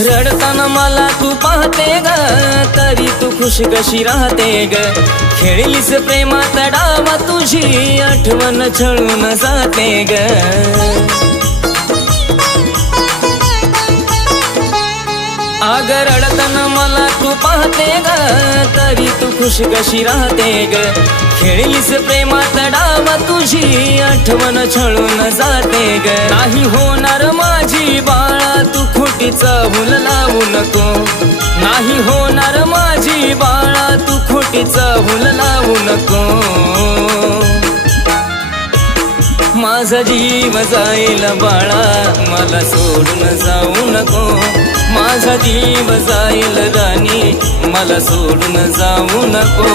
रडताना मला तू पाहते ग, तरी तू खुश कशी राहते ग। खेळलीस प्रेमात डावा, तुझी आठवण छळून जाते ग। अग रडताना मला तू पाहते ग, तरी तू खुश कशी राहते ग। खेळलीस प्रेमात डावा, तुझी आठवण छळून जाते ग। नाही होणार माझी बाळा, तू खोटीच भूल लावू नको। नाही होणार माझी बाळा, तू खोटीच भूल लावू नको। माझा जीव जाईल बाळा, मला सोडून जाऊ नको। माझा जीव जाईल राणी, मला सोडून जाऊ नको।